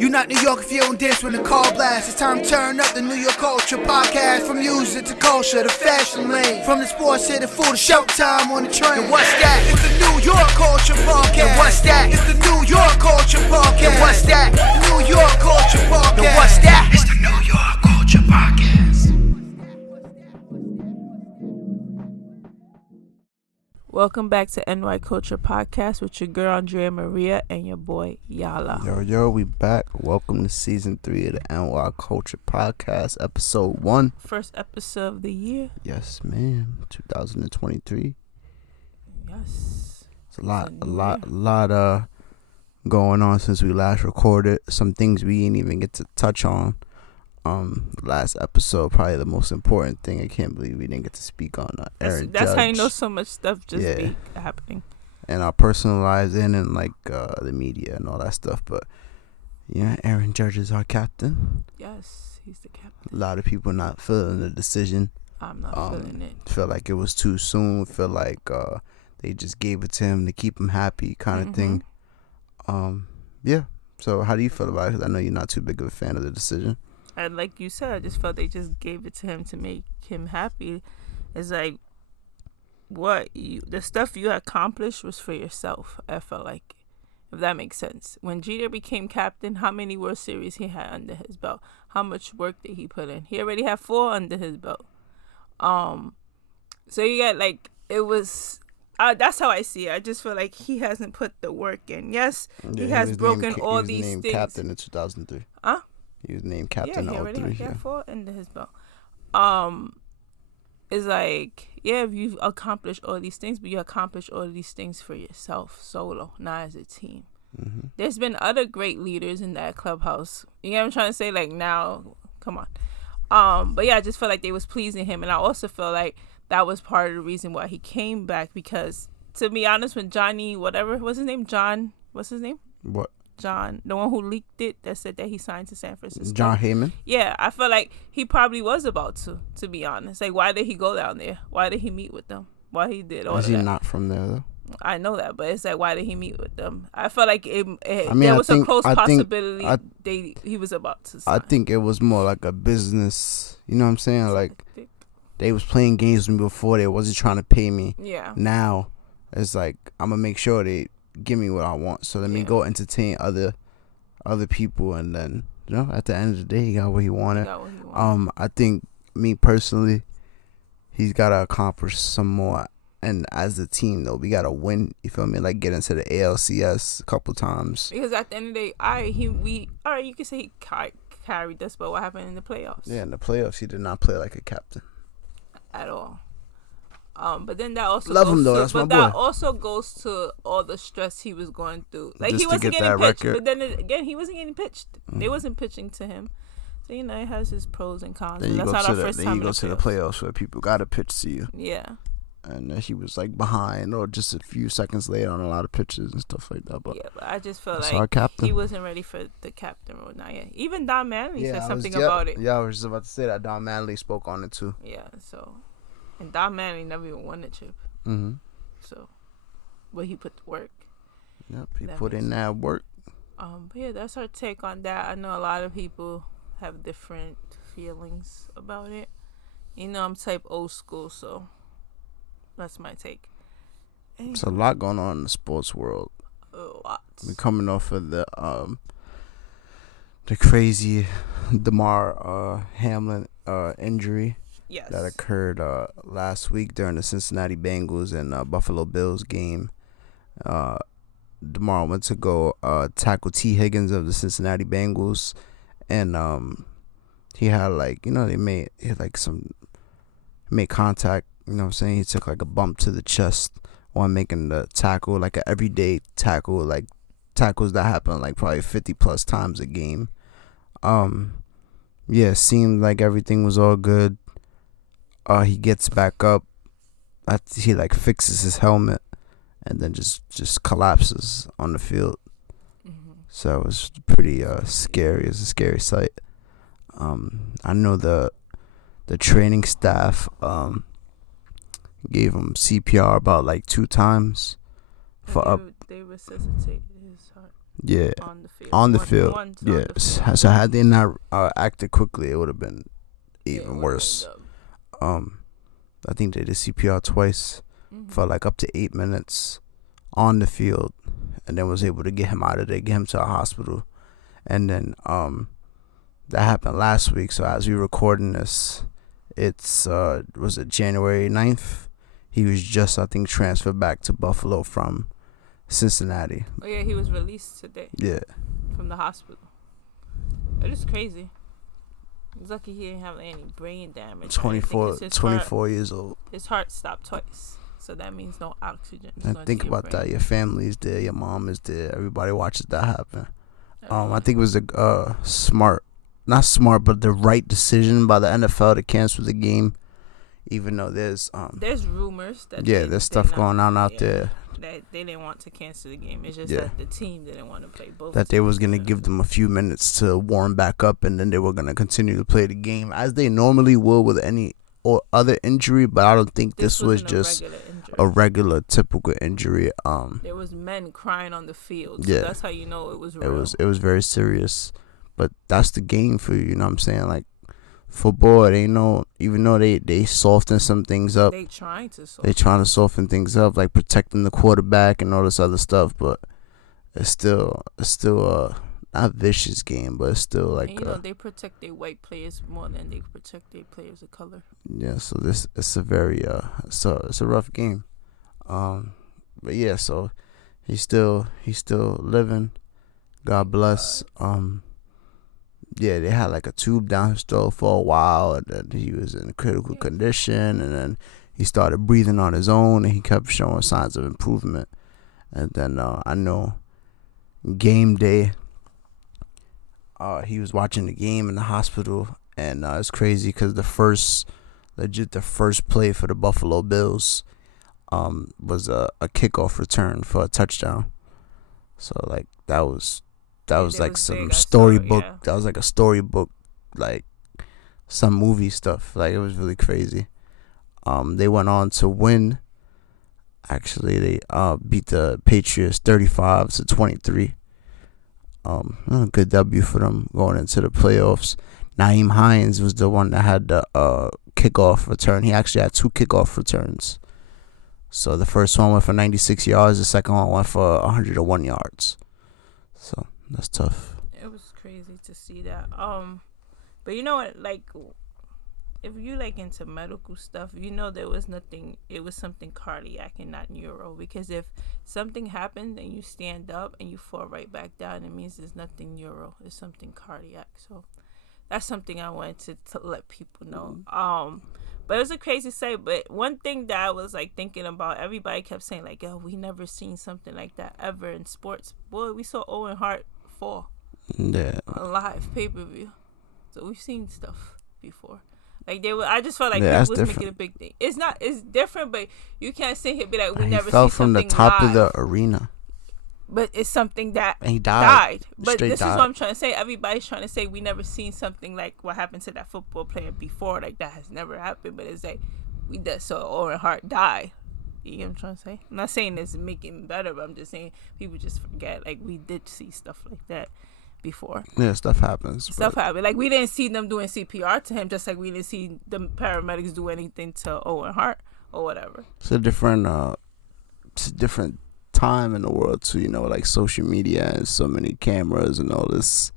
You not New York if you don't dance when the call blasts. It's time to turn up the New York Culture Podcast. From music to culture to fashion lane. From the sports to the food to showtime on the train. And what's that? It's the New York Culture Podcast. And what's that? It's the New York Culture Podcast. And what's that? New York Culture Podcast. And what's that? It's the New York Culture Podcast. Welcome back to NY Culture Podcast with your girl Andrea Maria and your boy Yala. Yo, we back. Welcome to season 3 of the NY Culture Podcast, episode 1. First episode of the year. Yes, ma'am. 2023. Yes. It's a lot going on since we last recorded. Some things we didn't even get to touch on. Last episode, probably the most important thing. I can't believe we didn't get to speak on Aaron That's Judge. how you know so much stuff just be happening. And our personal lives and the media and all that stuff. But yeah, Aaron Judge is our captain. Yes, he's the captain. A lot of people not feeling the decision. I'm not feeling it. Feel like it was too soon. Feel like they just gave it to him to keep him happy, kind of thing. Yeah. So how do you feel about it? Because I know you're not too big of a fan of the decision. And like you said, I just felt they just gave it to him to make him happy. It's like, the stuff you accomplished was for yourself. I felt like, if that makes sense. When Jeter became captain, how many World Series he had under his belt? How much work did he put in? He already had 4 under his belt. So you got it was. That's how I see it. I just feel like he hasn't put the work in. Yes, he has broken all these things. He was named captain in 2003. Huh? He was named captain in 2003. Yeah, he already had 4 under his belt. It's like, yeah, if you've accomplished all these things, but you accomplished all these things for yourself, solo, not as a team. Mm-hmm. There's been other great leaders in that clubhouse. You know what I'm trying to say? Like, now, come on. But yeah, I just felt like they was pleasing him. And I also feel like that was part of the reason why he came back. Because, to be honest, when Johnny, whatever, what's his name? What? John, the one who leaked it, that said that he signed to San Francisco. John Heyman? Yeah, I feel like he probably was about to be honest. Like, why did he go down there? Why did he meet with them? Why he did all that? Is he not from there, though? I know that, but it's like, why did he meet with them? I felt like there was a close possibility he was about to sign. I think it was more like a business, you know what I'm saying? Like, they was playing games with me before. They wasn't trying to pay me. Yeah. Now, it's like, I'm going to make sure they give me what I want. So let me go entertain other people, and then, you know, at the end of the day, he got what he wanted. I think, me personally, he's got to accomplish some more. And as a team, though, we got to win. You feel me? Like, get into the ALCS a couple times. Because at the end of the day, you could say he carried us, but what happened in the playoffs? Yeah, in the playoffs, he did not play like a captain at all. But then that also that also goes to all the stress he was going through. Like, he wasn't getting pitched, but then again, he wasn't getting pitched. They wasn't pitching to him. So, you know, it has his pros and cons. Then you go to the playoffs where people got to pitch to you. Yeah. And he was like behind, or just a few seconds later on a lot of pitches and stuff like that. But yeah, but I just felt like he wasn't ready for the captain role. Not yet. Even Don Manley said something about it. Yeah, I was just about to say that Don Manley spoke on it too. Yeah, so. And Don Manley never even won the chip. Mm-hmm. So, but he put the work. Yep, he put in that work. But yeah, that's our take on that. I know a lot of people have different feelings about it. You know, I'm type old school, so that's my take. Anyway. There's a lot going on in the sports world. A lot. We're coming off of the crazy Damar Hamlin injury. Yes. That occurred last week during the Cincinnati Bengals and Buffalo Bills game. DeMar went to go tackle T. Higgins of the Cincinnati Bengals, and he had they made contact. You know what I'm saying? He took like a bump to the chest while making the tackle, like an everyday tackle, like tackles that happen like probably 50 plus times a game. Yeah, it seemed like everything was all good. He gets back up. He fixes his helmet, and then just collapses on the field. Mm-hmm. So it was pretty scary. It was a scary sight. I know the training staff gave him CPR about 2 times They resuscitated his heart. Yeah. On the field. On the field. Yeah. On the field. So had they not acted quickly, it would have been even Yeah, worse. I think they did CPR twice for like up to 8 minutes on the field, and then was able to get him out of there, get him to a hospital, and then that happened last week. So as we recording this, it's was it January 9th? He was just, I think, transferred back to Buffalo from Cincinnati. Oh yeah, he was released today. Yeah. From the hospital. It is crazy. He's lucky he didn't have any brain damage. 24 years old. His heart stopped twice. So that means no oxygen. And think about that. Your family's there. Your mom is there. Everybody watches that happen. I think it was not smart, but the right decision by the NFL to cancel the game. Even though there's rumors that there's stuff going on out there. That they didn't want to cancel the game. It's just that the team didn't want to play both. That they was going to give them a few minutes to warm back up, and then they were going to continue to play the game as they normally will with any or other injury. But I don't think this was just a regular typical injury. There was men crying on the field. So that's how you know it was real. It was very serious. But that's the game for you. You know what I'm saying? Like, football, even though they soften some things up, they trying to soften things up, like protecting the quarterback and all this other stuff, but it's still not vicious game, but it's still like, and, they protect their white players more than they protect their players of color. Yeah, so it's a very it's a rough game. But yeah, so he's still living. God bless. Yeah, they had like a tube down his throat for a while, and then he was in critical condition, and then he started breathing on his own, and he kept showing signs of improvement. And then I know game day, he was watching the game in the hospital, and it's crazy because the first play for the Buffalo Bills was a kickoff return for a touchdown. So like that was like some storybook. Yeah. That was like a storybook, like some movie stuff. Like, it was really crazy. They went on to win. Actually, they beat the Patriots 35-23. A good W for them going into the playoffs. Nyheim Hines was the one that had the kickoff return. He actually had 2 kickoff returns. So the first one went for 96 yards. The second one went for 101 yards. So that's tough. It was crazy to see that. But you know what? Like, if you like into medical stuff, there was nothing. It was something cardiac and not neuro. Because if something happened and you stand up and you fall right back down, it means there's nothing neuro. It's something cardiac. So that's something I wanted to let people know. But it was a crazy sight. But one thing that I was like thinking about, everybody kept saying like, "Yo, we never seen something like that ever in sports." Boy, we saw Owen Hart fall. Yeah. On live pay-per-view. So we've seen stuff before. Like I just felt like that was making a big thing. It's different, but you can't sit here and be like, we never fell see from something the top live. of the arena. But it's something that and he died. But this is what I'm trying to say. Everybody's trying to say we never seen something like what happened to that football player before. Like, that has never happened. But it's like we just saw Owen Hart die. You know what I'm trying to say? I'm not saying it's making better, but I'm just saying people just forget. Like, we did see stuff like that before. Yeah, stuff happens. Stuff happened. Like, we didn't see them doing CPR to him, just like we didn't see the paramedics do anything to Owen Hart or whatever. It's a different time in the world too, like social media and so many cameras and all this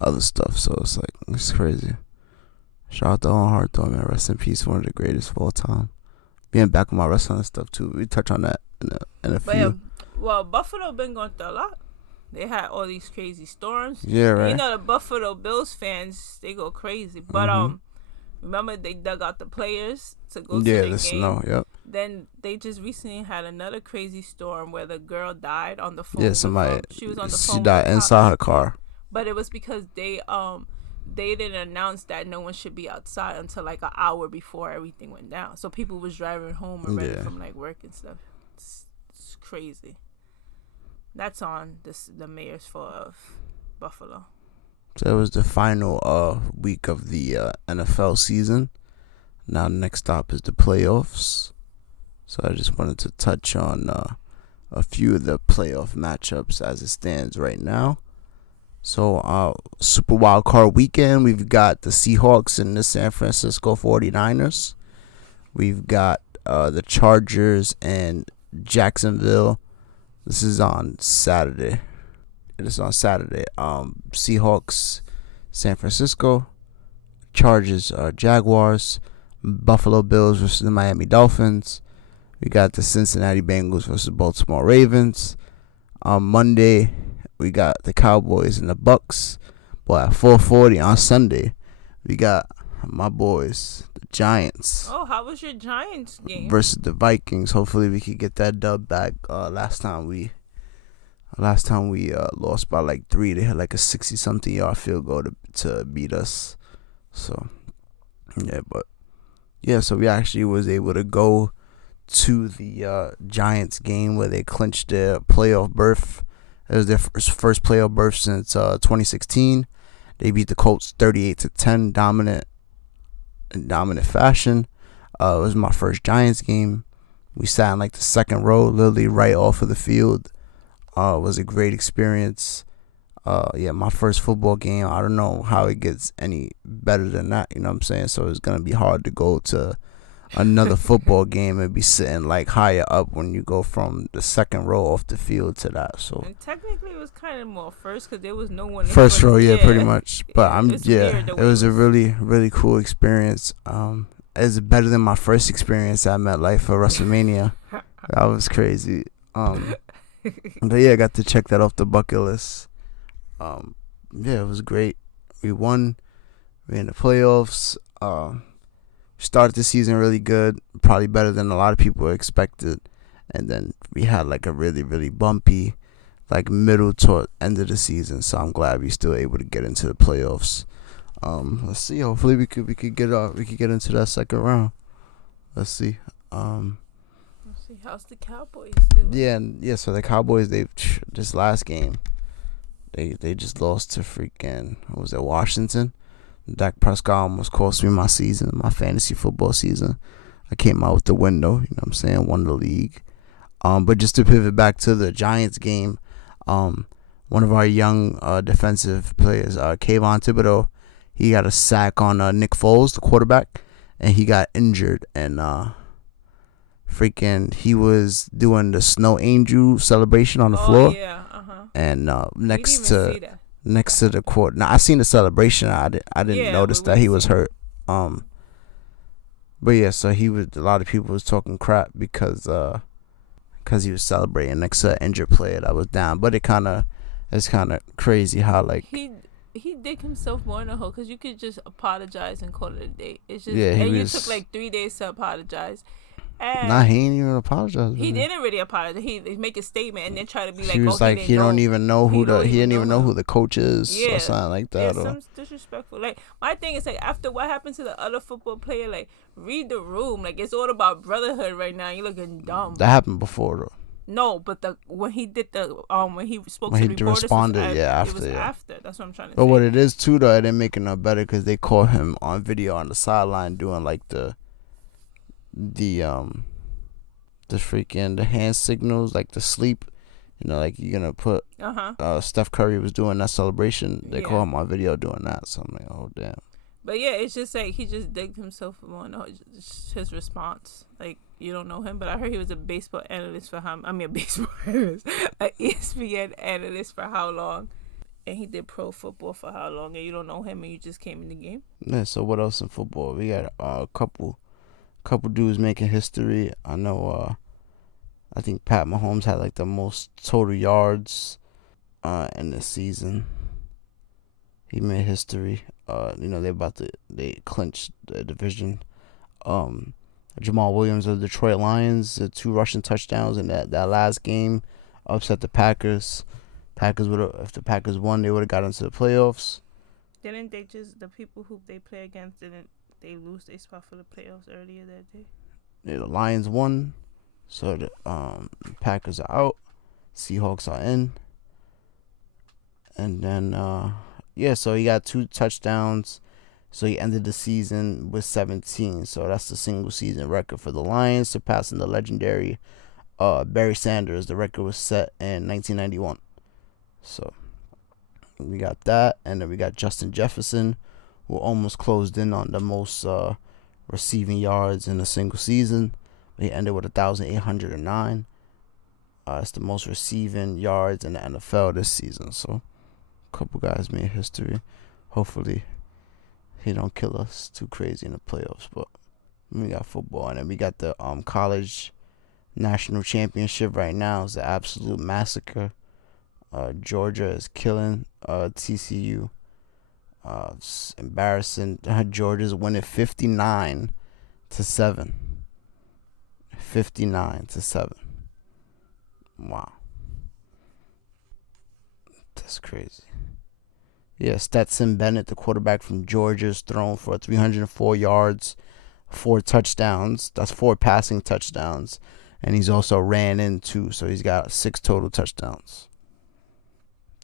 other stuff. So it's crazy. Shout out to Owen Hart though, man. Rest in peace, one of the greatest of all time. Being back on my wrestling stuff too. We touch on that in a few. Yeah, well, Buffalo been going through a lot. They had all these crazy storms. Yeah, right. The Buffalo Bills fans, they go crazy. But remember they dug out the players to go to the game. Snow, yep. Then they just recently had another crazy storm where the girl died on the phone. Yeah, somebody. She was on the phone. She died inside her car. But it was because they didn't announce that no one should be outside until like an hour before everything went down. So people was driving home already from like work and stuff. It's crazy. That's on the mayor's fault of Buffalo. So it was the final week of the NFL season. Now the next stop is the playoffs. So I just wanted to touch on a few of the playoff matchups as it stands right now. So, Super Wild Card Weekend, we've got the Seahawks and the San Francisco 49ers. We've got the Chargers and Jacksonville. This is on Saturday. It is on Saturday. Seahawks, San Francisco. Chargers, Jaguars. Buffalo Bills versus the Miami Dolphins. We got the Cincinnati Bengals versus Baltimore Ravens. On Monday, we got the Cowboys and the Bucks. But at 4:40 on Sunday, we got my boys, the Giants. Oh, how was your Giants game? Versus the Vikings. Hopefully we could get that dub back. Last time we lost by like 3. They had like a 60-something yard field goal to beat us. So so we actually was able to go to the Giants game where they clinched their playoff berth. It was their first playoff berth since 2016. They beat the Colts 38-10, dominant fashion. It was my first Giants game. We sat in like the second row, literally right off of the field. It was a great experience. My first football game. I don't know how it gets any better than that. You know what I'm saying? So it's gonna be hard to go to another football game and be sitting like higher up when you go from the second row off the field to that. So and technically it was kind of more first because there was no one first row, pretty much. But it was a really, really cool experience. It's better than my first experience at MetLife for WrestleMania. That was crazy. But I got to check that off the bucket list. It was great. We won. We're in the playoffs. Started the season really good, probably better than a lot of people expected, and then we had like a really, really bumpy like middle to end of the season. So I'm glad we still able to get into the playoffs. Let's see. Hopefully we could get into that second round. Let's see. Let's see how's the Cowboys doing. So the Cowboys, this last game, they just lost to freaking, what was it, Washington. Dak Prescott almost cost me my season, my fantasy football season. I came out with the window, you know what I'm saying, won the league. But just to pivot back to the Giants game, one of our young defensive players, Kayvon Thibodeau, he got a sack on Nick Foles, the quarterback, and he got injured. And he was doing the snow angel celebration on the floor. Yeah, and next to the court. Now I seen the celebration. I didn't notice that he was hurt. So he was. A lot of people was talking crap because he was celebrating next to an injured player that was down. But it's kind of crazy how like he dig himself more in the hole because you could just apologize and call it a day. It's just you took like 3 days to apologize. Nah, he ain't even apologize. He didn't really apologize. He make a statement and then try to be like, he was like, he don't even know who the coach is, or something like that. Yeah, some disrespectful. Like my thing is like after what happened to the other football player, like read the room. Like it's all about brotherhood right now. You looking dumb. That happened before though. No, but when he spoke to the reporters, responded, after. That's what I'm trying to say. But what it is too though, it didn't make it no better because they caught him on video on the sideline doing like the hand signals, like the sleep, like you're gonna put Steph Curry was doing that celebration. They caught him on video doing that, so I'm like, oh damn. But yeah, it's just like he just digged himself on his response. Like you don't know him, but I heard he was a baseball analyst for how an ESPN analyst for how long, and he did pro football for how long, and you don't know him, and you just came in the game. Yeah. So what else in football? We got a couple dudes making history. I know. I think Pat Mahomes had like the most total yards in the season. He made history. They clinched the division. Jamal Williams of the Detroit Lions, the 2 rushing touchdowns in that last game, upset the Packers. If the Packers won, they would have got into the playoffs. Didn't they the people who they play against, didn't they lose their spot for the playoffs earlier that day? Yeah, the Lions won, so the Packers are out. Seahawks are in. And then, so he got 2 touchdowns. So he ended the season with 17. So that's the single season record for the Lions, surpassing the legendary Barry Sanders. The record was set in 1991. So we got that, and then we got Justin Jefferson, who almost closed in on the most receiving yards in a single season. He ended with 1,809. It's the most receiving yards in the NFL this season. So a couple guys made history. Hopefully he don't kill us too crazy in the playoffs. But we got football, and then we got the college national championship right now. It's an absolute massacre. Georgia is killing TCU. It's embarrassing. Georgia's winning 59-7. 59-7. Wow. That's crazy. Yeah, Stetson Bennett, the quarterback from Georgia, is thrown for 304 yards, 4 touchdowns. That's 4 passing touchdowns. And he's also ran in 2, so he's got 6 total touchdowns.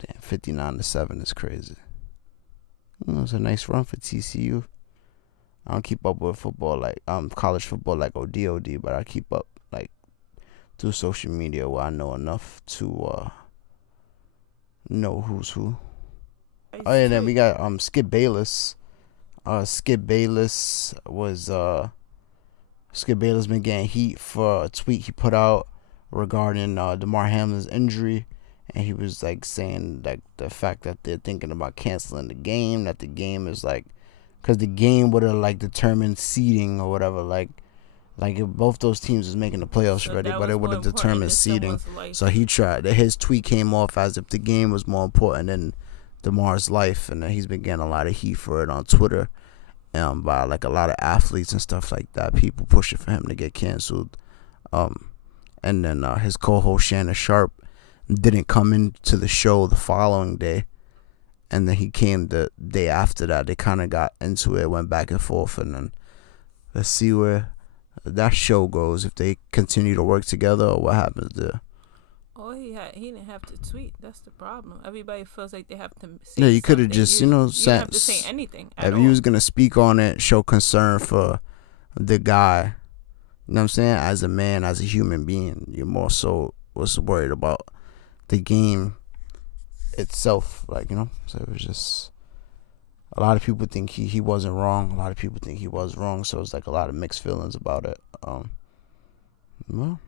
Damn, 59-7 is crazy. It's a nice run for TCU. I don't keep up with football like college football like OD, but I keep up like through social media where I know enough to know who's who. Oh yeah, then we got Skip Bayless. Skip Bayless been getting heat for a tweet he put out regarding Damar Hamlin's injury. And he was like saying like the fact that they're thinking about canceling the game, that the game is like, because the game would have like determined seeding or whatever, like if both those teams was making the playoffs already, but it would have determined seeding. So he tried. His tweet came off as if the game was more important than Damar's life, and he's been getting a lot of heat for it on Twitter, by like a lot of athletes and stuff like that. People pushing for him to get canceled. And then his co-host Shannon Sharp didn't come into the show the following day, and then he came the day after that. They kind of got into it, went back and forth, and then let's see where that show goes, if they continue to work together or what happens there. Oh, he didn't have to tweet. That's the problem. Everybody feels like they have to say you could have just, you don't have to say anything at all. If you was going to speak on it, show concern for the guy, you know what I'm saying, as a man, as a human being, you're more so was worried about the game itself, like, you know. So it was just, a lot of people think he wasn't wrong. A lot of people think he was wrong. So it's like a lot of mixed feelings about it. Well,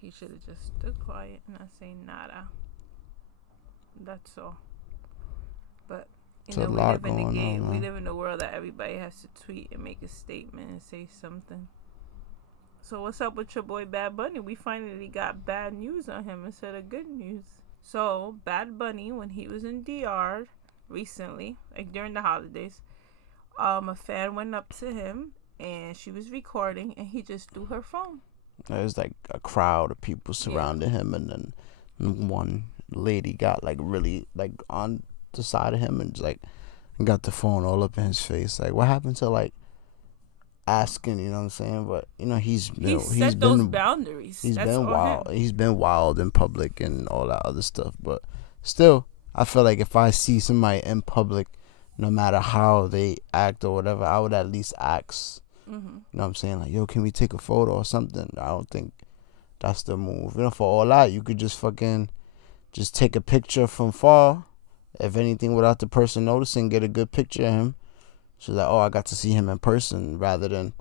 he should have just stood quiet and not say nada. That's all. But you know, we live in the game. We live in a world that everybody has to tweet and make a statement and say something. So what's up with your boy Bad Bunny? We finally got bad news on him instead of good news. So Bad Bunny, when he was in DR recently, like during the holidays, a fan went up to him and she was recording and he just threw her phone. There's like a crowd of people surrounding him, and then one lady got like really like on the side of him and just like got the phone all up in his face. Like, what happened to like asking, you know what I'm saying? But you know, he's set those boundaries. He's been wild. He's been wild in public and all that other stuff. But still, I feel like if I see somebody in public, no matter how they act or whatever, I would at least ask. Mm-hmm. You know what I'm saying? Like, yo, can we take a photo or something? I don't think that's the move. You know, for all that, you could just take a picture from far, if anything, without the person noticing, get a good picture of him. So that, I got to see him in person, rather than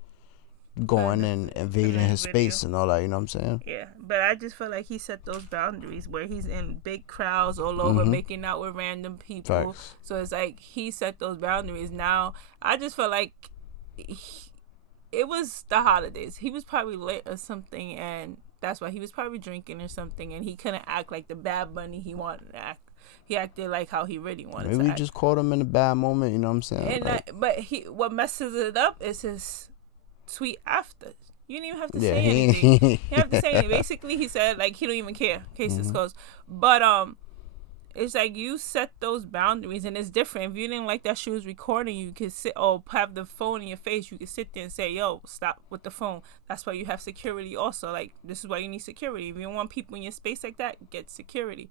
going and invading his space and all that, you know what I'm saying? Yeah, but I just feel like he set those boundaries where he's in big crowds all over, making out with random people. Facts. So it's like he set those boundaries. Now, I just feel like it was the holidays. He was probably lit or something, and that's why he was probably drinking or something, and he couldn't act like the Bad Bunny he wanted to act. He acted like how he really wanted to act. Maybe we just caught him in a bad moment, you know what I'm saying? And but what messes it up is his tweet after. You didn't even have to say anything. You didn't have to say anything. Basically, he said like he don't even care. Case is closed. But it's like you set those boundaries, and it's different. If you didn't like that she was recording, you could sit or have the phone in your face. You could sit there and say, "Yo, stop with the phone." That's why you have security. Also, like, this is why you need security. If you don't want people in your space like that, get security.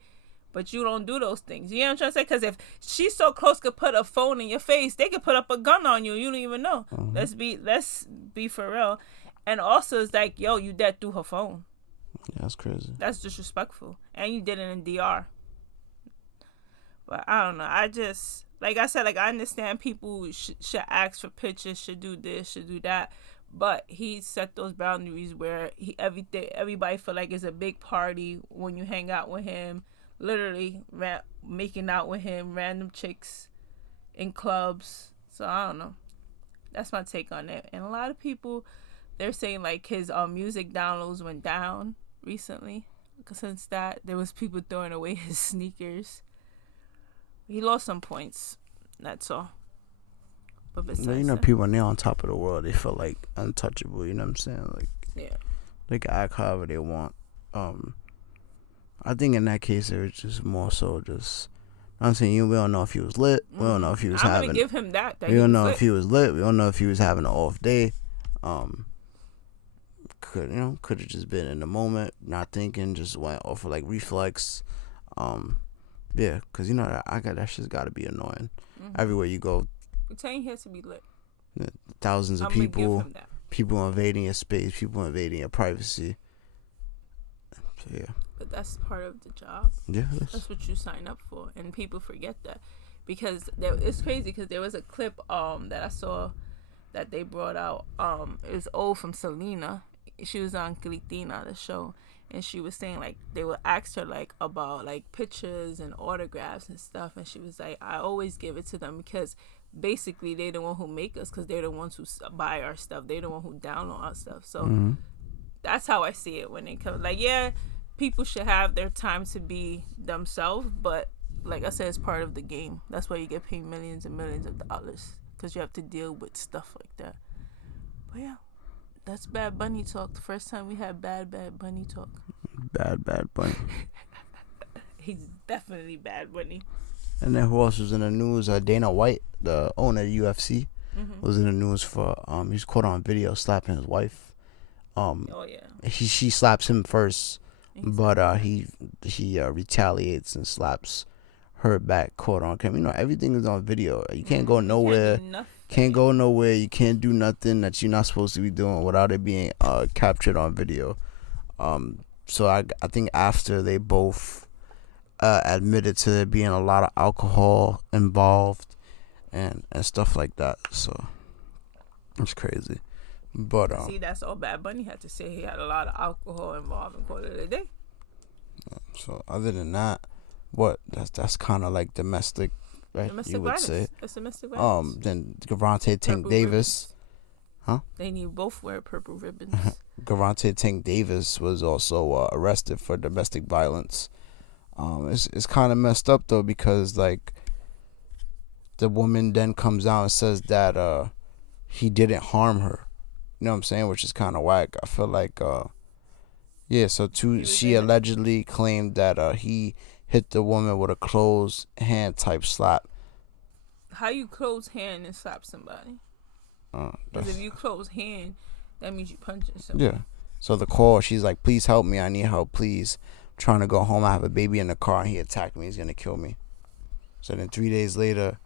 But you don't do those things. You know what I'm trying to say? Because if she's so close, could put a phone in your face, they could put up a gun on you. You don't even know. Let's be for real. And also, it's like, yo, you dead through her phone. Yeah, that's crazy. That's disrespectful. And you did it in DR. But I don't know. I just, like I said, like I understand people should ask for pictures, should do this, should do that. But he set those boundaries where everybody feel like it's a big party when you hang out with him. Literally making out with him, random chicks in clubs. So I don't know. That's my take on it. And a lot of people, they're saying like his music downloads went down recently. Since that, there was people throwing away his sneakers. He lost some points. That's all. But besides people when they're on top of the world, they feel like untouchable. You know what I'm saying? Like, yeah, they can act however they want. I think in that case, it was just more so just. I'm saying we don't know if he was lit. We don't know if he was having. I'm gonna give him that. We don't know if he was lit. We don't know if he was having an off day. Could have just been in the moment, not thinking, just went off of like reflex. Yeah, cause that shit's gotta be annoying. Everywhere you go, I'm telling you, he has to be lit. Thousands of people invading your space, people invading your privacy. So yeah. But that's part of the job. Yeah, that's what you sign up for, and people forget that because it's crazy. Because there was a clip that I saw that they brought out. It was old from Selena. She was on Cristina, the show, and she was saying like they would ask her like about like pictures and autographs and stuff, and she was like, I always give it to them because basically they're the one who make us, because they're the ones who buy our stuff, they're the one who download our stuff. So that's how I see it when it comes. Like, yeah, people should have their time to be themselves, but like I said, it's part of the game. That's why you get paid millions and millions of dollars, because you have to deal with stuff like that. But yeah, that's Bad Bunny talk. The first time we had Bad Bunny talk. Bad Bunny. He's definitely Bad Bunny. And then who else was in the news? Dana White, the owner of UFC, was in the news for he's caught on video slapping his wife. Oh yeah. She slaps him first, but he retaliates and slaps her back. Caught on camera. Everything is on video. You can't go nowhere. Can't go nowhere. You can't do nothing that you're not supposed to be doing without it being captured on video. So I think after they both admitted to there being a lot of alcohol involved and stuff like that. So it's crazy. But see, that's all Bad Bunny had to say. He had a lot of alcohol involved and called it a day. So other than that, that's kind of like domestic. Right, you would say. It's domestic violence. Then Gervonta Tank Davis. Huh? They need both wear purple ribbons. Gervonta Tank Davis was also arrested for domestic violence. It's kind of messed up though, because like the woman then comes out and says that he didn't harm her. You know what I'm saying? Which is kind of whack. I feel like she allegedly claimed that he hit the woman with a closed hand type slap. How you close hand and slap somebody? Because if you close hand, that means you punching somebody. Yeah. So the call, she's like, please help me. I need help, please. I'm trying to go home. I have a baby in the car and he attacked me. He's going to kill me. So then 3 days later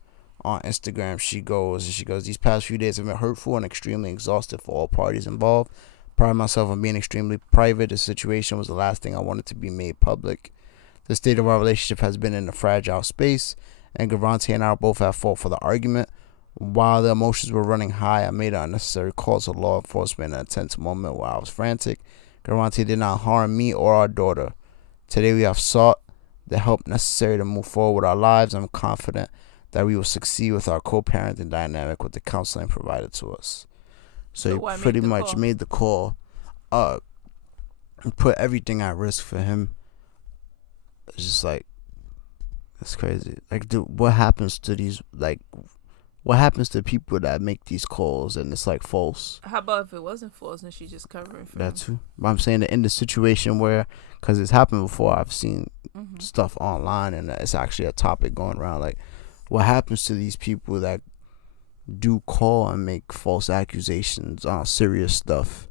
on Instagram, she goes, these past few days have been hurtful and extremely exhausted for all parties involved. Pride myself on being extremely private. The situation was the last thing I wanted to be made public. The state of our relationship has been in a fragile space, and Gervonta and I are both at fault for the argument. While the emotions were running high, I made an unnecessary call to law enforcement in a tense moment where I was frantic. Gervonta did not harm me or our daughter. Today we have sought the help necessary to move forward with our lives. I'm confident that we will succeed with our co-parenting dynamic with the counseling provided to us. So he pretty much made the call, and put everything at risk for him. It's just like, that's crazy. Like, dude, what happens to these, like, what happens to people that make these calls and it's like false? How about if it wasn't false and she's just covering for that too? But I'm saying that in the situation where, because it's happened before, I've seen stuff online and it's actually a topic going around. Like, what happens to these people that do call and make false accusations on serious stuff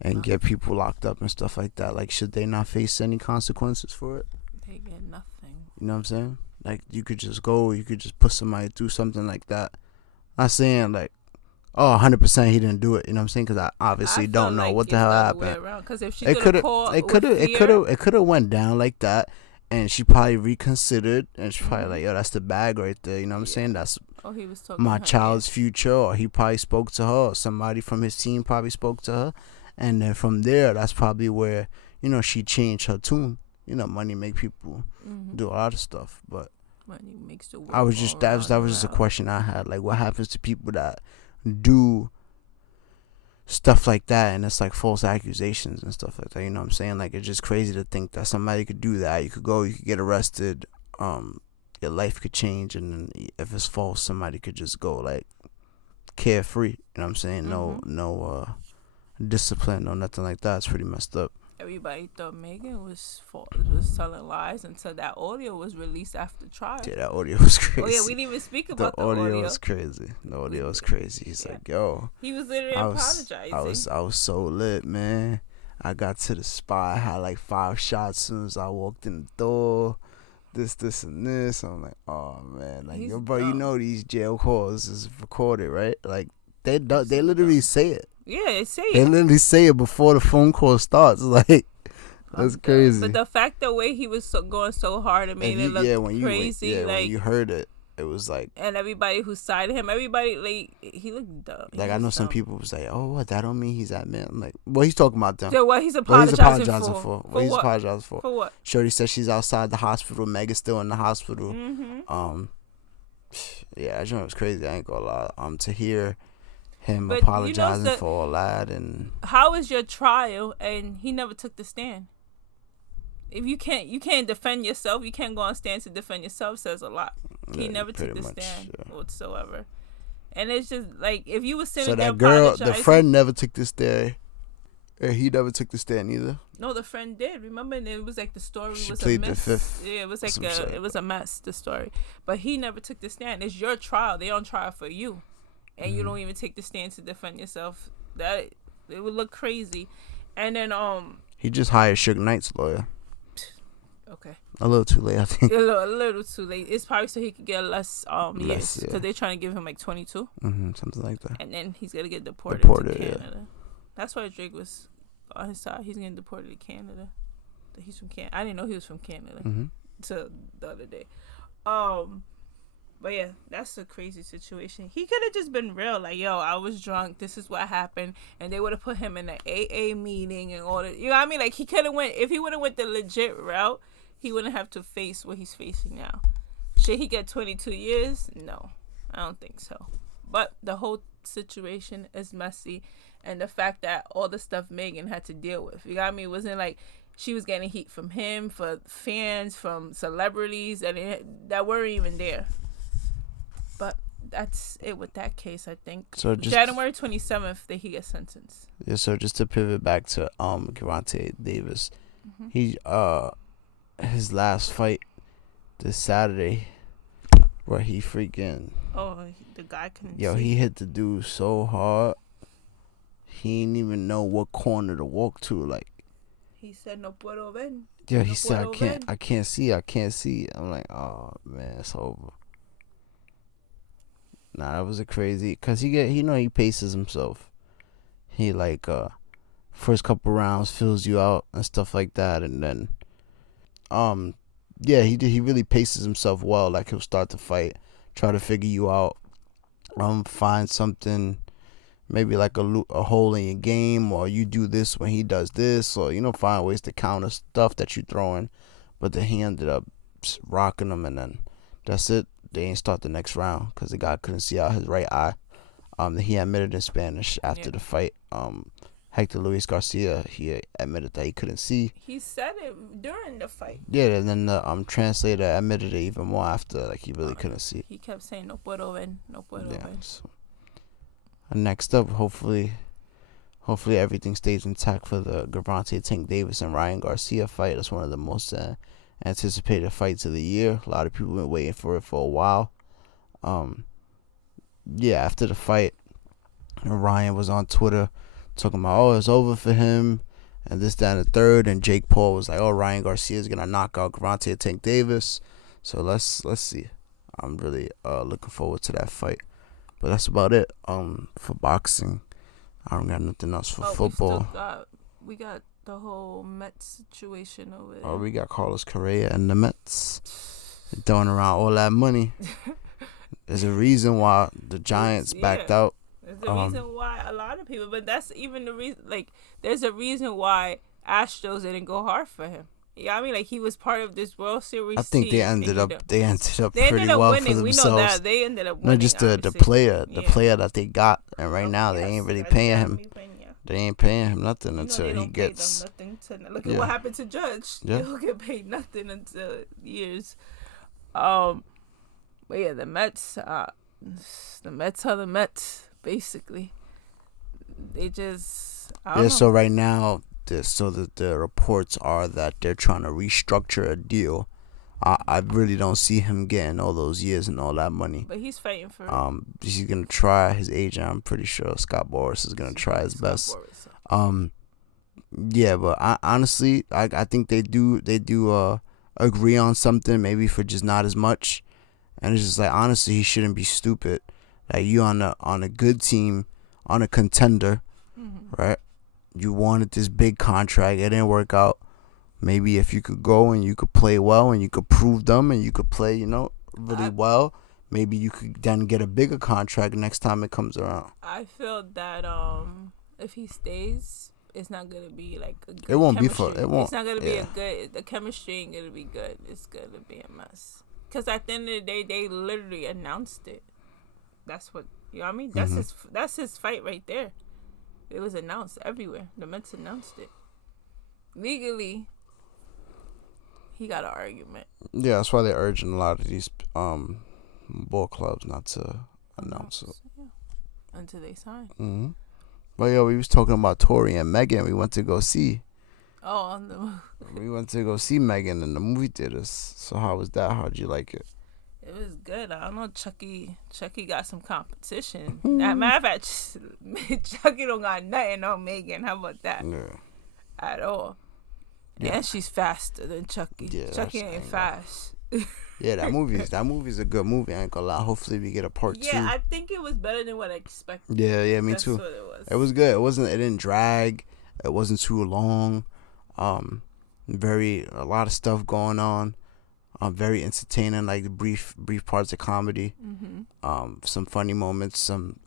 and get people locked up and stuff like that? Like, should they not face any consequences for it? They get nothing. You know what I'm saying? Like, you could just put somebody through something like that. Not saying like, oh, 100% he didn't do it. You know what I'm saying? Because I obviously don't know what the hell happened. Because if she it could have went down like that, and she probably reconsidered, and she's probably like, yo, that's the bag right there. You know what I'm saying? That's he was talking my child's future. Or he probably spoke to her. Or somebody from his team probably spoke to her, and then from there, that's probably where, you know, she changed her tune. You know, money make people do a lot of stuff, but money makes the world I was just that was just a question I had. Like, what happens to people that do stuff like that, and it's like false accusations and stuff like that? You know what I'm saying? Like, it's just crazy to think that somebody could do that. You could get arrested, your life could change, and then if it's false, somebody could just go like carefree. You know what I'm saying? No discipline, no nothing like that. It's pretty messed up. Everybody thought Megan was telling lies until that audio was released after trial. Yeah, that audio was crazy. Oh yeah, we didn't even speak about the audio. The audio was crazy. The audio was crazy. He's like, yo. He was literally apologizing. I was so lit, man. I got to the spot. I had like 5 shots as soon as I walked in the door. This, and this. I'm like, oh man, like, yo, bro, you know these jail calls is recorded, right? Like, they literally say it. Yeah, they say it. They literally say it before the phone call starts. Like, that's crazy. But the fact the way he was going so hard, it made it look crazy. When you heard it, it was like. And everybody who sided him, everybody, like, he looked dumb. Like, I know some people was like, oh, what? That don't mean he's that man. I'm like, well, he's talking about them. So what he's apologizing for? What he's apologizing for? For what? Shorty said she's outside the hospital. Megan's still in the hospital. Yeah, that was crazy. I ain't gonna lie. To hear him apologizing for all that, and how is your trial and he never took the stand? If you can't defend yourself, you can't go on stand to defend yourself, says a lot. He never took the stand whatsoever. And it's just like, if you were sitting there apologizing, the friend never took the stand, and he never took the stand either. No, the friend did. Remember, and it was like the story was plead a mess. The fifth. Yeah, it was like it was a mess, the story. But he never took the stand. It's your trial. They're on trial for you. And you don't even take the stand to defend yourself. That it would look crazy. And then he just hired Suge Knight's lawyer. Okay. A little too late, I think. A little too late. It's probably so he could get less years, because they're trying to give him like 22. Something like that. And then he's gonna get deported to Canada. Yeah. That's why Drake was on his side. He's getting deported to Canada. He's from Canada. I didn't know he was from Canada till the other day. But yeah, that's a crazy situation. He could have just been real, like, yo, I was drunk, this is what happened, and they would have put him in an AA meeting and all that. You know what I mean? Like, he could have if he would have went the legit route, he wouldn't have to face what he's facing now. Should he get 22 years? No, I don't think so. But the whole situation is messy, and the fact that all the stuff Megan had to deal with, you know what I mean? It wasn't like she was getting heat from him, for fans, from celebrities, that weren't even there. But that's it with that case, I think. So January 27th, that he gets sentenced. Yeah, so just to pivot back to Gervonta Davis, he his last fight this Saturday, where he freaking the guy couldn't see. He hit the dude so hard, he didn't even know what corner to walk to. Like, he said, "No puedo ver." Yeah, he said, I can't see. I'm like, oh man, it's over. Nah, that was a crazy, cause he paces himself. He like first couple rounds fills you out and stuff like that, and then he really paces himself well. Like, he'll start the fight, try to figure you out, find something, maybe like a hole in your game, or you do this when he does this, or find ways to counter stuff that you throwing. But then he ended up rocking him, and then that's it. They ain't start the next round because the guy couldn't see out his right eye. He admitted in Spanish after the fight. Hector Garcia, he admitted that he couldn't see. He said it during the fight. Yeah, and then the translator admitted it even more after, like, he really couldn't see. He kept saying, "No puedo ver, no puedo ver." So, next up, hopefully everything stays intact for the Gervonta Tank Davis and Ryan Garcia fight. That's one of the most anticipated fights of the year. A lot of people have been waiting for it for a while. After the fight, Ryan was on Twitter talking about, it's over for him, and this, that, and the third. And Jake Paul was like, Ryan Garcia is gonna knock out Gervonta Tank Davis. So let's see. I'm really looking forward to that fight. But that's about it. For boxing, I don't got nothing else for football. We got the whole Mets situation over there. Oh, we got Carlos Correa and the Mets throwing around all that money. There's a reason why the Giants backed out. There's a reason why a lot of people, but that's even the reason. Like, there's a reason why Astros didn't go hard for him. Yeah, I mean, like, he was part of this World Series. I think team they ended up pretty ended up well winning. for themselves. We know that they ended up winning. Not just the player that they got, and right now they ain't really paying him. They ain't paying him nothing until he gets. Look at what happened to Judge. Yeah. He'll get paid nothing until years. But yeah, the Mets are the Mets, basically. They just so right now, the reports are that they're trying to restructure a deal. I really don't see him getting all those years and all that money. But he's fighting for it. He's gonna try. His agent, I'm pretty sure Scott Boras is gonna try his best. Yeah, but honestly, I think they do agree on something, maybe for just not as much. And it's just like, honestly, he shouldn't be stupid. Like, you on a good team, on a contender, right? You wanted this big contract, it didn't work out. Maybe if you could go and you could play well and you could prove them and you could play, really well, maybe you could then get a bigger contract next time it comes around. I feel that if he stays, it's not gonna be like a good it won't chemistry. It won't. It's not gonna be the chemistry ain't gonna be good. It's gonna be a mess. Cause at the end of the day, they literally announced it. That's what you know what I mean. That's his fight right there. It was announced everywhere. The Mets announced it legally. He got an argument. Yeah, that's why they're urging a lot of these ball clubs not to announce it. Yeah. Until they sign. Mm-hmm. But we was talking about Tori and Megan. We went to go see. Oh, we went to go see Megan in the movie theaters. So how was that? How'd you like it? It was good. I don't know. Chucky got some competition. Matter of fact, Chucky don't got nothing on Megan. How about that? Yeah. At all. Yeah. And she's faster than Chucky. Yeah, Chucky ain't fast. Yeah, that movie's a good movie. I ain't gonna lie. Hopefully we get a part 2. Yeah, I think it was better than what I expected. Yeah, me too. What it was. It was good. It didn't drag. It wasn't too long. A lot of stuff going on. Very entertaining, like brief parts of comedy. Some funny moments, some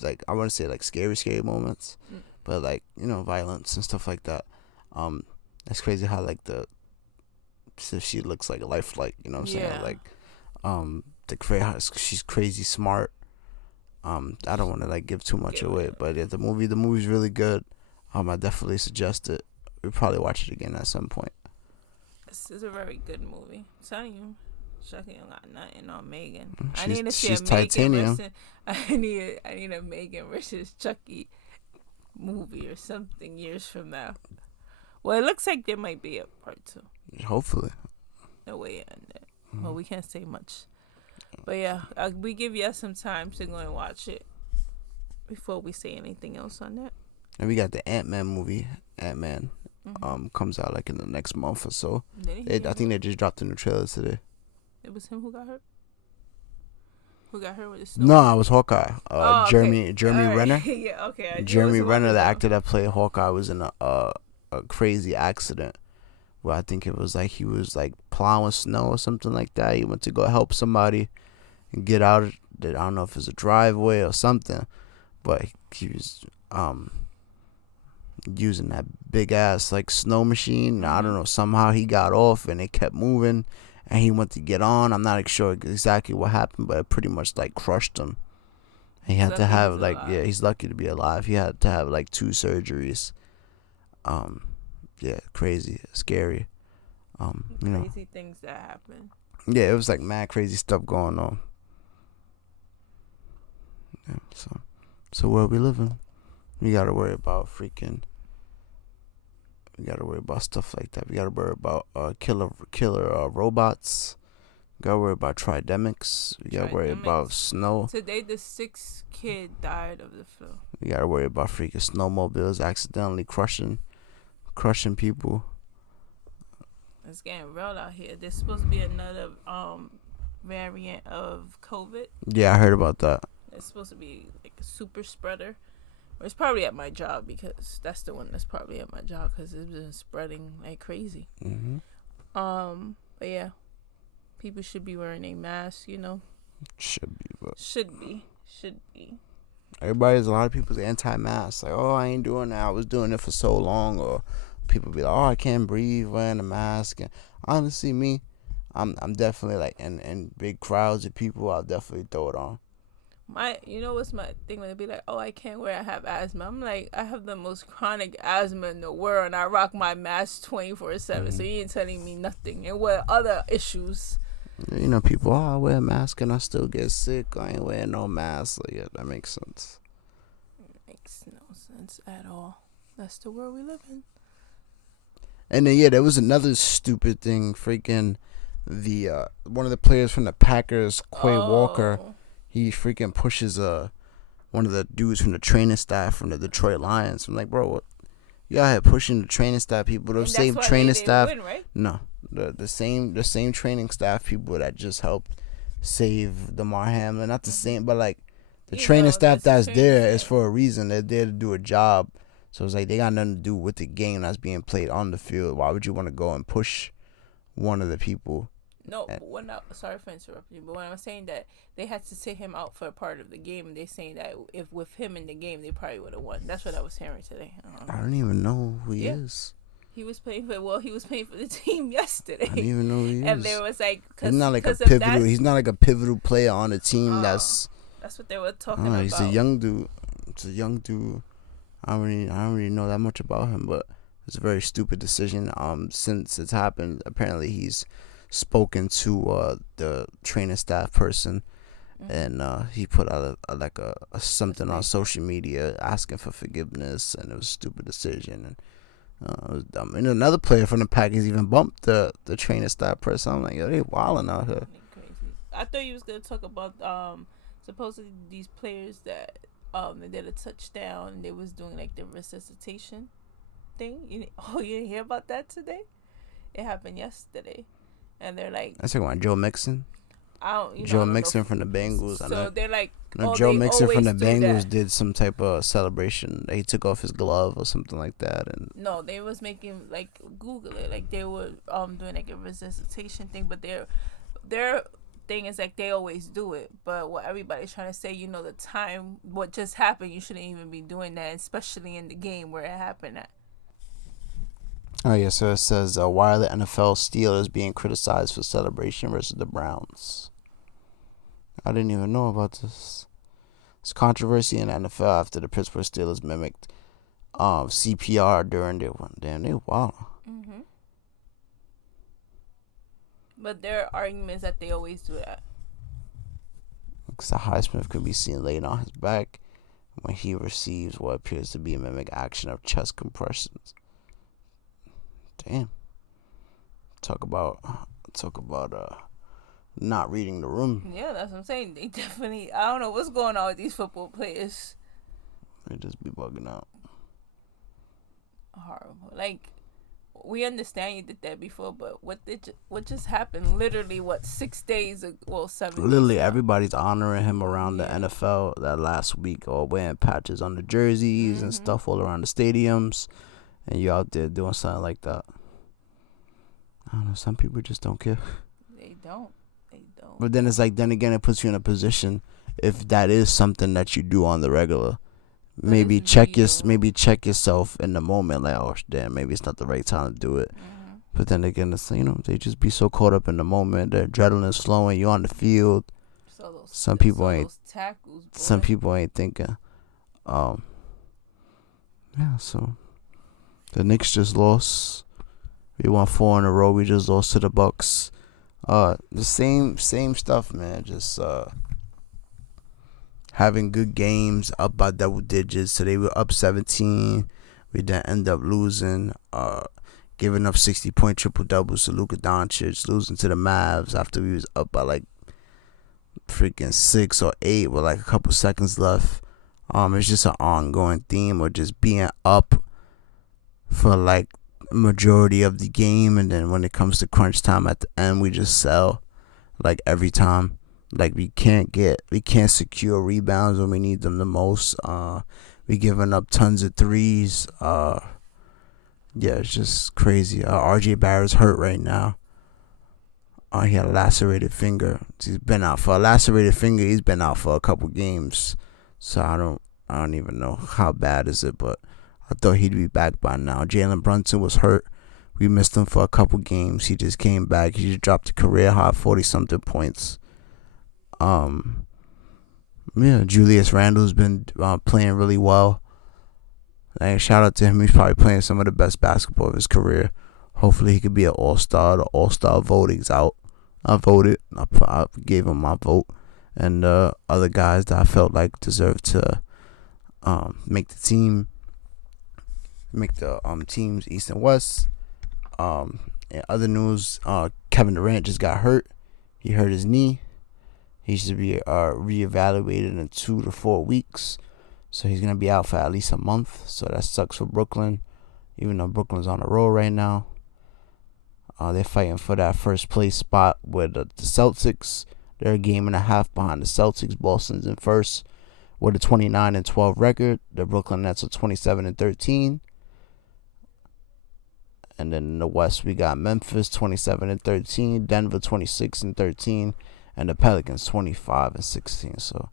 like I want to say like scary moments, but like violence and stuff like that. That's crazy how like she looks like a lifelike, you know what I'm saying? Like she's crazy smart. I don't want to like give too much away, but the movie's really good. I definitely suggest it. We'll probably watch it again at some point. This is a very good movie. I'm telling you, Chucky don't got nothing on Megan. I need to see a titanium. I need a Megan versus Chucky movie or something years from now. Well, it looks like there might be a part 2. Hopefully. The way it ended. Well, we can't say much. But yeah, we give you some time to go and watch it before we say anything else on that. And we got the Ant-Man movie. Ant-Man comes out like in the next month or so. I think they just dropped the new trailer today. It was him who got hurt? Who got hurt with the snow? No, it was Hawkeye. Okay. Jeremy Renner. Yeah, okay. Jeremy Renner, the actor that played Hawkeye, was in a crazy accident where I think it was like he was like plowing snow or something like that. He went to go help somebody and get out of it. I don't know if it's a driveway or something, but he was using that big ass like snow machine. I don't know, somehow he got off and it kept moving and he went to get on. I'm not sure exactly what happened, but it pretty much like crushed him. He had to have like alive. He's lucky to be alive. He had to have like 2 surgeries. Crazy, scary. Crazy things that happen. Yeah, it was like mad crazy stuff going on. Yeah, so where we living? We gotta worry about We gotta worry about stuff like that. We gotta worry about killer robots. We gotta worry about tridemics. We gotta worry about snow. Today, the 6th kid died of the flu. We gotta worry about freaking snowmobiles accidentally crushing people. It's getting real out here. There's supposed to be another variant of COVID. Yeah, I heard about that. It's supposed to be like a super spreader. Or it's probably at my job because that's the one that's probably at my job because it's been spreading like crazy. Mm-hmm. But yeah, people should be wearing a mask, you know. Should be, but should be. A lot of people's anti-mask. Like, oh, I ain't doing that. I was doing it for so long. Or people be like, oh, I can't breathe wearing a mask. And honestly, me, I'm definitely like in big crowds of people. I'll definitely throw it on. You know what's my thing when they be like, oh, I can't wear, I have asthma. I'm like, I have the most chronic asthma in the world, and I rock my mask 24/7. So you ain't telling me nothing. And what other issues? You know, people, I wear a mask and I still get sick. I ain't wearing no mask. Like, yeah, that makes sense. It makes no sense at all. That's the world we live in. And then, yeah, there was another stupid thing. Freaking the one of the players from the Packers, Quay Walker, he freaking pushes one of the dudes from the training staff from the Detroit Lions. I'm like, bro, what? You out here pushing the training staff people, those same training staff. Win, right? No, the same training staff people that just helped save Damar Hamlin. Not the same, but like the training staff that's there is for a reason. They're there to do a job. So it's like they got nothing to do with the game that's being played on the field. Why would you want to go and push one of the people? No, but sorry for interrupting you, but when I was saying that they had to take him out for a part of the game, and they're saying that if with him in the game, they probably would have won. That's what I was hearing today. I don't even know who he is. He was playing for the team yesterday. I don't even know who he is. And there was like, he's not like a pivotal. He's not like a pivotal player on a team. That's what they were talking about. He's a young dude. I don't really know that much about him, but it's a very stupid decision. Since it's happened, apparently he's spoken to the training staff person, and he put out a something on social media asking for forgiveness, and it was a stupid decision, and it was dumb. And another player from the Packers even bumped the training staff person. I'm like, yo, they wilding out here. Crazy. I thought you was gonna talk about supposedly these players that they did a touchdown and they was doing like the resuscitation thing. You didn't hear about that today? It happened yesterday. And they're like, I talking about Joe Mixon. Joe Mixon from the Bengals. So they're like, Joe Mixon from the Bengals did some type of celebration. He took off his glove or something like that. And no, they was making like Google it, like they were doing like a resuscitation thing, but their thing is like they always do it. But what everybody's trying to say, the time what just happened, you shouldn't even be doing that, especially in the game where it happened at. Oh, yeah, so it says, why are the NFL Steelers being criticized for celebration versus the Browns? I didn't even know about this. It's controversy in the NFL after the Pittsburgh Steelers mimicked CPR during their one. Damn, they wild. Mm-hmm. But their argument is that they always do that. Because the Highsmith could be seen laying on his back when he receives what appears to be a mimic action of chest compressions. Damn. Talk about not reading the room. Yeah, that's what I'm saying. They definitely, I don't know what's going on with these football players. They just be bugging out. Horrible. Like, we understand you did that before, but what just happened? Literally, 6 days ago? Well, 7 days Literally, ago. everybody's honoring him around the NFL that last week, or wearing patches on the jerseys and stuff all around the stadiums. And you out there doing something like that. I don't know. Some people just don't care. They don't. But then it's like, then again, it puts you in a position, if that is something that you do on the regular, maybe check yourself in the moment. Like, oh damn, maybe it's not the right time to do it. Mm-hmm. But then again, it's, they just be so caught up in the moment. The adrenaline's flowing. You on the field. Some people ain't thinking. Yeah. So the Knicks just lost. We won 4 in a row. We just lost to the Bucks. The same stuff, man. Just having good games, up by double digits. So they were up 17. We then end up losing. Giving up 60-point triple doubles to Luka Doncic. Losing to the Mavs after we was up by like freaking 6 or 8 with like a couple seconds left. It's just an ongoing theme of just being up for like majority of the game, and then when it comes to crunch time at the end, we just sell like every time. Like we can't secure rebounds when we need them the most. We giving up tons of threes. Yeah, it's just crazy. RJ Barrett's hurt right now. He had a lacerated finger. He's been out for a lacerated finger. He's been out for a couple games. So I don't even know how bad is it, but I thought he'd be back by now. Jalen Brunson was hurt. We missed him for a couple games. He just came back. He just dropped a career high 40-something points. Julius Randle's been playing really well. Like, shout out to him. He's probably playing some of the best basketball of his career. Hopefully he could be an all-star. The all-star voting's out. I voted. I gave him my vote. And other guys that I felt like deserved to make the team. Make the teams East and West. In other news, Kevin Durant just got hurt. He hurt his knee. He should be reevaluated in 2 to 4 weeks. So he's going to be out for at least a month. So that sucks for Brooklyn, even though Brooklyn's on the roll right now. They're fighting for that first place spot with the Celtics. They're a game and a half behind the Celtics. Boston's in first with a 29-12 record. The Brooklyn Nets are 27-13. And then in the West, we got Memphis 27-13, Denver 26-13, and the Pelicans 25-16. So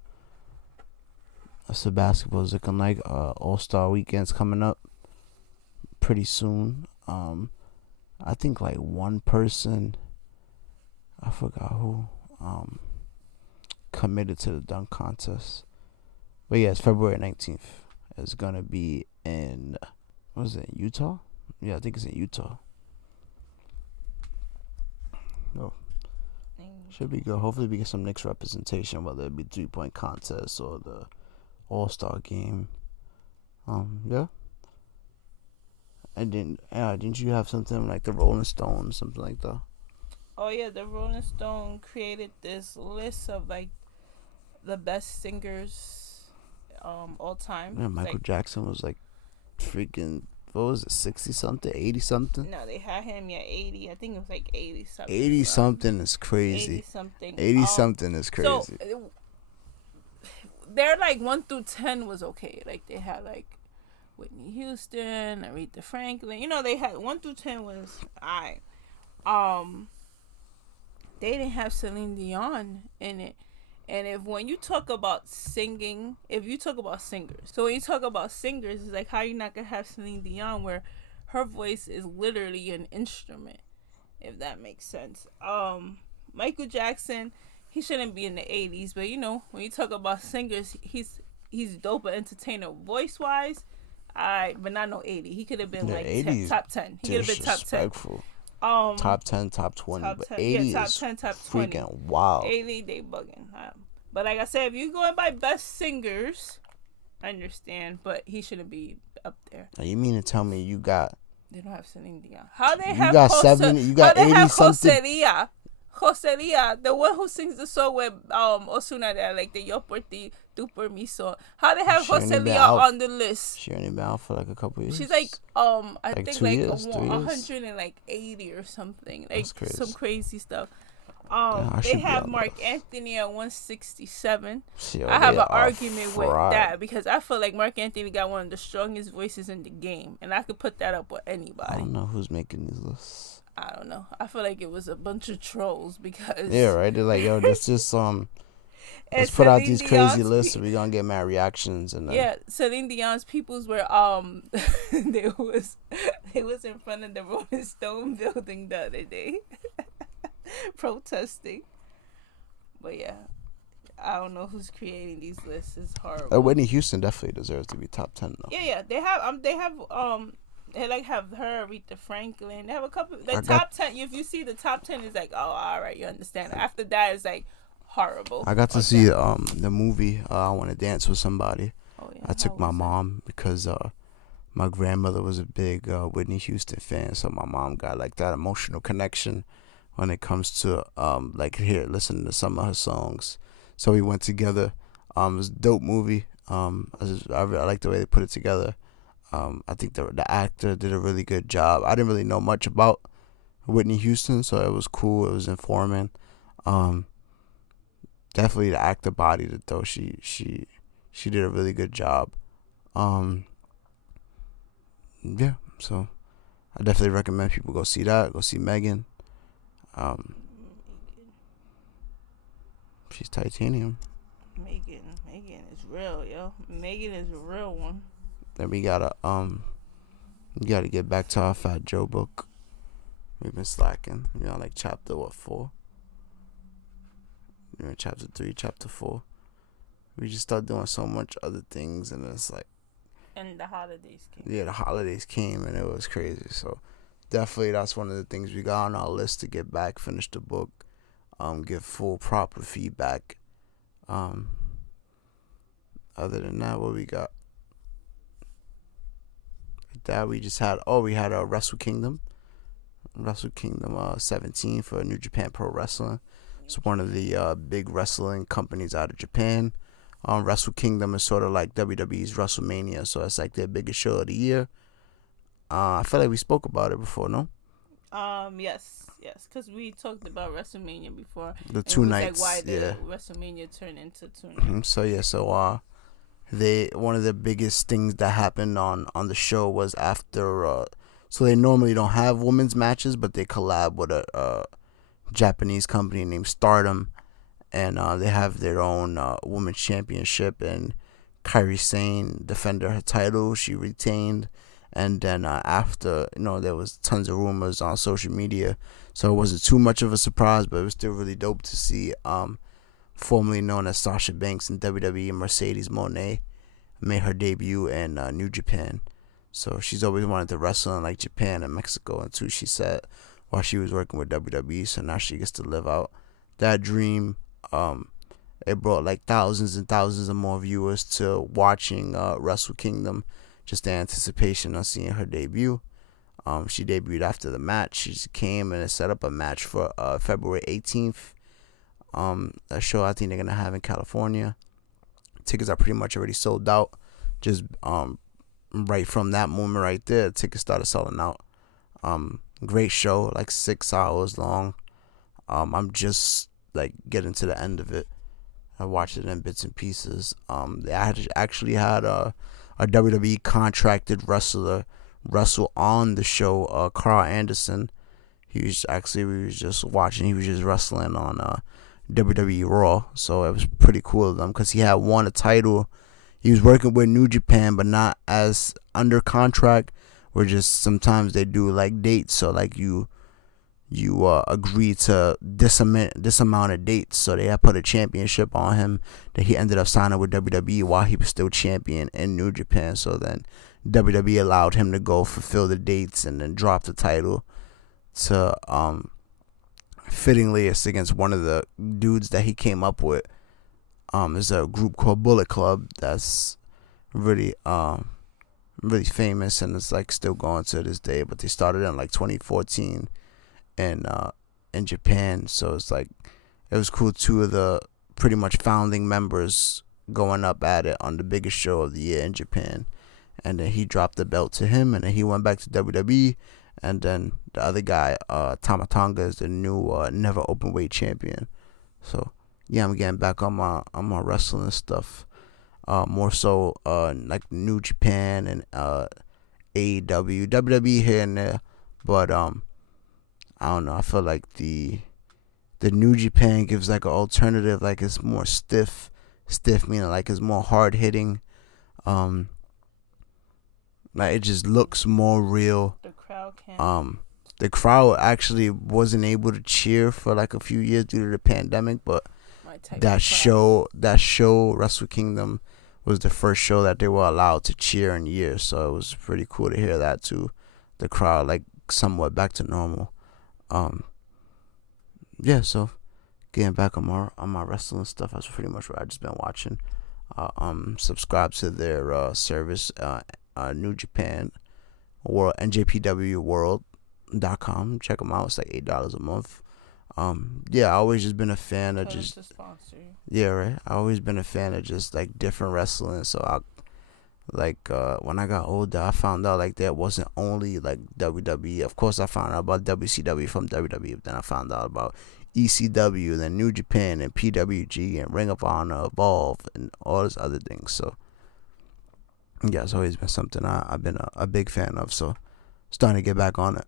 that's what basketball is looking like. All-Star weekend's coming up pretty soon. I think like one person, I forgot who, committed to the dunk contest. But yeah, it's February 19th. It's gonna be in, what is it, Utah? Yeah, I think it's in Utah. Oh, should be good. Hopefully we get some Knicks representation, whether it be 3-point contest or the All-Star game. Yeah. And didn't you have something like the Rolling Stones, something like that? Oh yeah, the Rolling Stone created this list of like the best singers all time. Yeah, Michael Jackson was like freaking, what was it, 60-something, 80-something? No, they had him, 80. I think it was like 80-something. 80-something is crazy. 80-something. 80-something is crazy. So, they're like 1 through 10 was okay. Like, they had like Whitney Houston, Aretha Franklin. You know, they had 1 through 10 was alright. They didn't have Celine Dion in it. And when you talk about singing, if you talk about singers, so when you talk about singers, it's like, how you not gonna have Celine Dion where her voice is literally an instrument, if that makes sense. Michael Jackson, he shouldn't be in the 80s, but you know, when you talk about singers, he's dope, an entertainer voice wise. But not no 80. He could have been like top 10. He could have been top 10. Top 10, top 20, top but 10, 80 top is 10, top 20. Freaking wild. 80, they bugging. But like I said, if you going by best singers, I understand, but he shouldn't be up there. Now you mean to tell me you got? They don't have Celine Dion. How they you have? Got 70. You got 80 something. Joseria, the one who sings the song with Osuna, that like the Yo Por Ti, Tu Por Mi song. How they have Joseria on the list? She only been out for like a couple years. She's like I think like 180 or something. Like some crazy stuff. They have Mark Anthony at 167. I have an argument with that because I feel like Mark Anthony got one of the strongest voices in the game, and I could put that up with anybody. I don't know who's making these lists. I don't know. I feel like it was a bunch of trolls because right. They're like, yo, let's just let's put out these crazy lists, so we're gonna get mad reactions and then... Celine Dion's peoples were they was in front of the Rolling Stone building the other day protesting. But yeah, I don't know who's creating these lists. It's horrible. Whitney Houston definitely deserves to be top 10 though. Yeah, they like have her, Aretha Franklin. They have a couple. The top 10. If you see the top 10, is like, oh, all right, you understand. After that, it's like horrible. I got to see the movie. I Want to Dance with Somebody. Oh yeah. I took my mom because my grandmother was a big Whitney Houston fan, so my mom got like that emotional connection when it comes to listening to some of her songs. So we went together. It was a dope movie. I like the way they put it together. I think the actor did a really good job. I didn't really know much about Whitney Houston, so it was cool. It was informing. definitely the actor bodied it though. She did a really good job. Yeah, so I definitely recommend people go see that. Go see Megan. She's titanium. Megan is real, yo. Megan is a real one. Then we gotta get back to our Fat Joe book. We've been slacking. Like chapter 4. Chapter 3, chapter 4. We just start doing so much other things, and it's like. And the holidays came. Yeah, the holidays came, and it was crazy. So definitely, that's one of the things we got on our list to get back, finish the book, give full proper feedback. Other than that, what we got? That we just had. We had a Wrestle Kingdom 17 for New Japan Pro Wrestling. It's one of the big wrestling companies out of Japan. Wrestle Kingdom is sort of like WWE's WrestleMania, so it's like their biggest show of the year. I feel like we spoke about it before, no? Yes, because we talked about WrestleMania before. The 2 nights, like why yeah. WrestleMania turned into 2 nights. So one of the biggest things that happened on the show was after. So they normally don't have women's matches, but they collab with a Japanese company named Stardom. And they have their own women's championship, and Kairi Sane defended her title. She retained, and then after, there was tons of rumors on social media, so it wasn't too much of a surprise, but it was still really dope to see formerly known as Sasha Banks in WWE, Mercedes Moné made her debut in New Japan. So she's always wanted to wrestle in like Japan and Mexico, and too, she said, while she was working with WWE, so now she gets to live out that dream. It brought like thousands and thousands of more viewers to watching Wrestle Kingdom, just the anticipation of seeing her debut. She debuted after the match. She came and set up a match for February 18th. A show I think they're gonna have in California. Tickets are pretty much already sold out. Just right from that moment right there, tickets started selling out. Great show, like 6 hours long. I'm just like getting to the end of it. I watched it in bits and pieces. They actually had a WWE contracted wrestler wrestle on the show, Carl Anderson. We was just watching. He was just wrestling on WWE Raw, so it was pretty cool of them because he had won a title. He was working with New Japan, but not as under contract. Where just sometimes they do like dates, so like you agree to this amount of dates. So they had put a championship on him that he ended up signing with WWE while he was still champion in New Japan. So then WWE allowed him to go fulfill the dates and then drop the title to fittingly it's against one of the dudes that he came up with. There's a group called Bullet Club that's really really famous, and it's like still going to this day, but they started in like 2014 in Japan. So it's like it was cool. 2 of the pretty much founding members going up at it on the biggest show of the year in Japan, and then he dropped the belt to him, and then he went back to WWE, and then the other guy, Tama Tonga, is the new never open weight champion. So yeah, I'm getting back on my wrestling stuff, more so like New Japan and AEW, WWE here and there, but I don't know. I feel like the New Japan gives like an alternative, like it's more stiff meaning like it's more hard hitting. Like it just looks more real. The crowd can. The crowd actually wasn't able to cheer for like a few years due to the pandemic, but that show, Wrestle Kingdom, was the first show that they were allowed to cheer in years. So it was pretty cool to hear that too. The crowd like somewhat back to normal. Yeah, so getting back on my wrestling stuff, that's pretty much what I've just been watching. Subscribe to their service, New Japan World, NJPWWorld.com. Check them out. It's like $8 a month. Yeah, I always just been a fan of just. Yeah, right. I always been a fan of just like different wrestling. So I when I got older, I found out like there wasn't only like WWE. Of course, I found out about WCW from WWE. Then I found out about ECW, then New Japan, and PWG, and Ring of Honor, Evolve, and all these other things. So yeah, it's always been something I've been a big fan of. So starting to get back on it.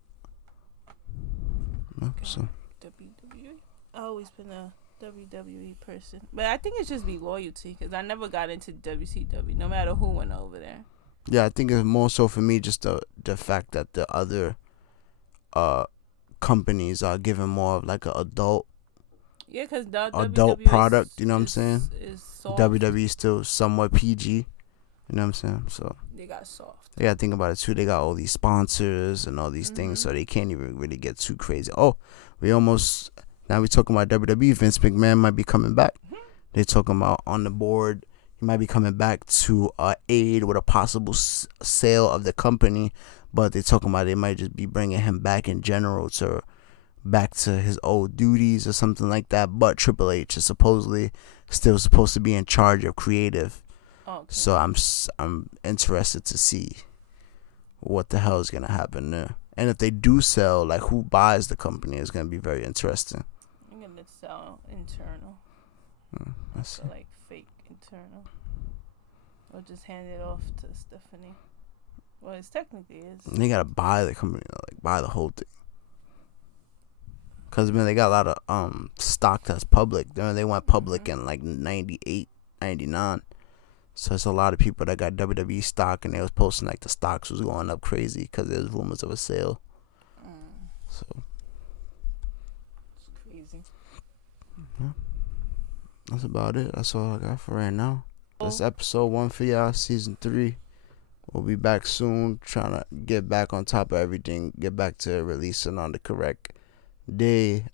So WWE. I've always been a WWE person, but I think it's just be loyalty because I never got into WCW, no matter who went over there. Yeah, I think it's more so for me just the fact that the other companies are giving more of like an adult because the adult WWE product, you know what I'm saying? Soft. WWE is still somewhat PG, you know what I'm saying? So they got soft. They gotta think about it too. They got all these sponsors and all these things, so they can't even really get too crazy. Oh, now we talking about WWE. Vince McMahon might be coming back. They talking about on the board. He might be coming back to aid with a possible sale of the company, but they talking about they might just be bringing him back in general back to his old duties or something like that. But Triple H is supposedly still supposed to be in charge of creative. Okay. So I'm interested to see what the hell is gonna happen there, and if they do sell, like who buys the company is gonna be very interesting. I'm gonna sell internal, so like fake internal, or just hand it off to Stephanie. Well, it's technically is. They gotta buy the company, like buy the whole thing. Cause man, they got a lot of stock that's public. They went public in like 98, 99. So it's a lot of people that got WWE stock, and they was posting like the stocks was going up crazy because there's rumors of a sale. So it's crazy. That's about it. That's all I got for right now. That's episode 1 for y'all, season 3. We'll be back soon, trying to get back on top of everything, get back to releasing on the correct day.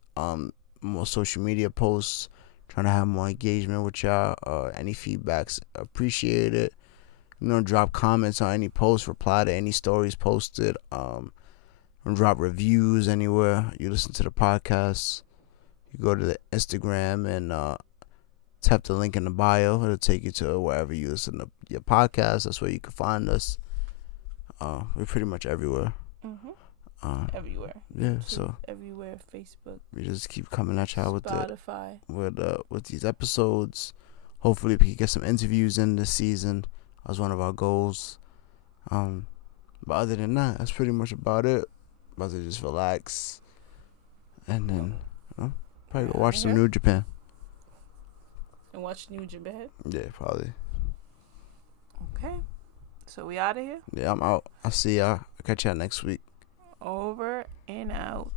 More social media posts. Trying to have more engagement with y'all. Any feedbacks, appreciate it. Drop comments on any posts, reply to any stories posted. Drop reviews anywhere you listen to the podcast. You go to the Instagram and tap the link in the bio. It'll take you to wherever you listen to your podcast. That's where you can find us. We're pretty much everywhere. Everywhere. Yeah, YouTube, so everywhere. Facebook. We just keep coming at y'all Spotify. with these episodes. Hopefully we can get some interviews in this season. That was one of our goals. But other than that, that's pretty much about it. About to just relax, and then probably go watch some New Japan. And watch New Japan. Yeah, probably. Okay, so we out of here. Yeah, I'm out. I'll see y'all. I'll catch y'all next week. Over and out.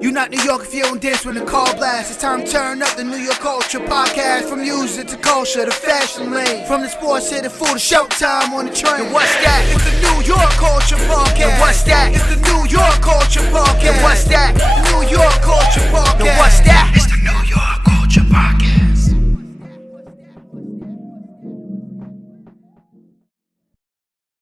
You not New York if you don't dance when the call blasts. It's time to turn up the New York culture podcast. From music to culture to fashion lane. From the sports to the food to showtime on the train. And what's that? It's the New York culture podcast. And what's that? It's the New York culture podcast. And what's that? New York culture podcast. And what's that? It's the New York